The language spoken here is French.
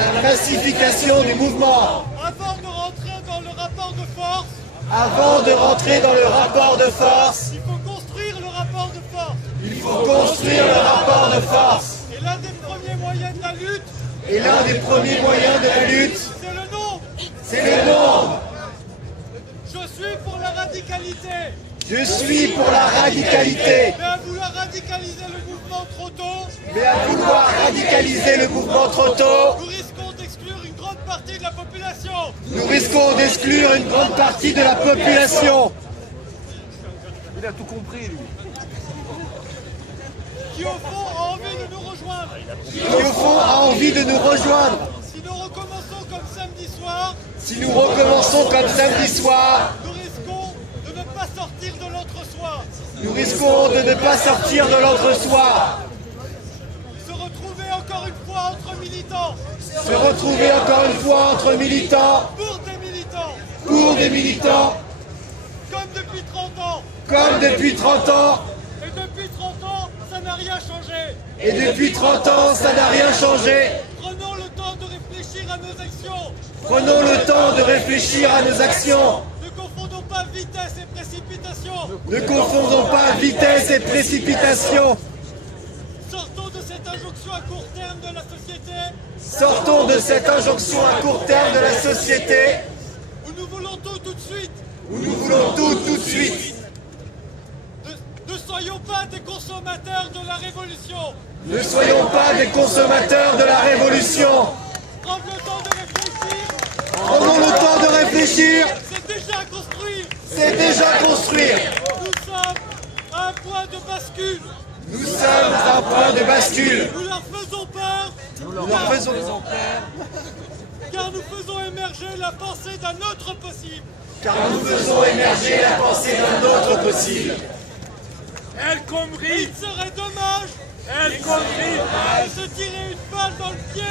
à la pacification du mouvement. Avant de rentrer dans le rapport de force, Avant de rentrer dans le rapport de force, il faut construire le rapport de force. il faut construire le rapport de force. Et l'un des premiers moyens de la lutte, Et l'un des premiers moyens de la lutte, c'est le nombre. c'est le nombre. Je suis pour la radicalité. Je suis pour la radicalité. Mais à vouloir radicaliser le mouvement trop tôt, Mais à vouloir radicaliser le mouvement trop tôt, nous risquons d'exclure une grande partie de la population. nous risquons d'exclure une grande partie de la population Il a tout compris, lui. Qui au fond a envie de nous rejoindre. qui, au fond, a envie de nous rejoindre. Si nous recommençons comme samedi soir, Si nous recommençons comme samedi soir, nous risquons de ne pas sortir de l'entre-soi. nous risquons de ne pas sortir de l'entre-soi, Se retrouver encore une fois entre militants, se retrouver encore une fois entre militants, pour des militants, pour des militants, comme depuis 30 ans. comme depuis 30 ans. Et depuis 30 ans, ça n'a rien changé. Et depuis 30 ans, ça n'a rien changé. Prenons le temps de réfléchir à nos actions. Prenons le temps de réfléchir à nos actions. Ne confondons pas vitesse et précipitation. Ne confondons pas vitesse et précipitation. Sortons de cette injonction à court terme de la société Sortons de cette injonction à court terme de la société où nous voulons tout de suite. où nous voulons tout de suite. Ne soyons pas des consommateurs de la révolution. Ne soyons pas des consommateurs de la révolution. Prendre le temps de réfléchir, Prenons le temps de réfléchir. c'est déjà construire. C'est déjà construire. Nous sommes à un point de bascule. Nous sommes à un point de bascule. Nous leur faisons peur, Nous leur faisons car nous faisons émerger la pensée d'un autre possible. car nous faisons émerger la pensée d'un autre possible. Et il serait dommage Elle compris. de se tirer une balle dans le pied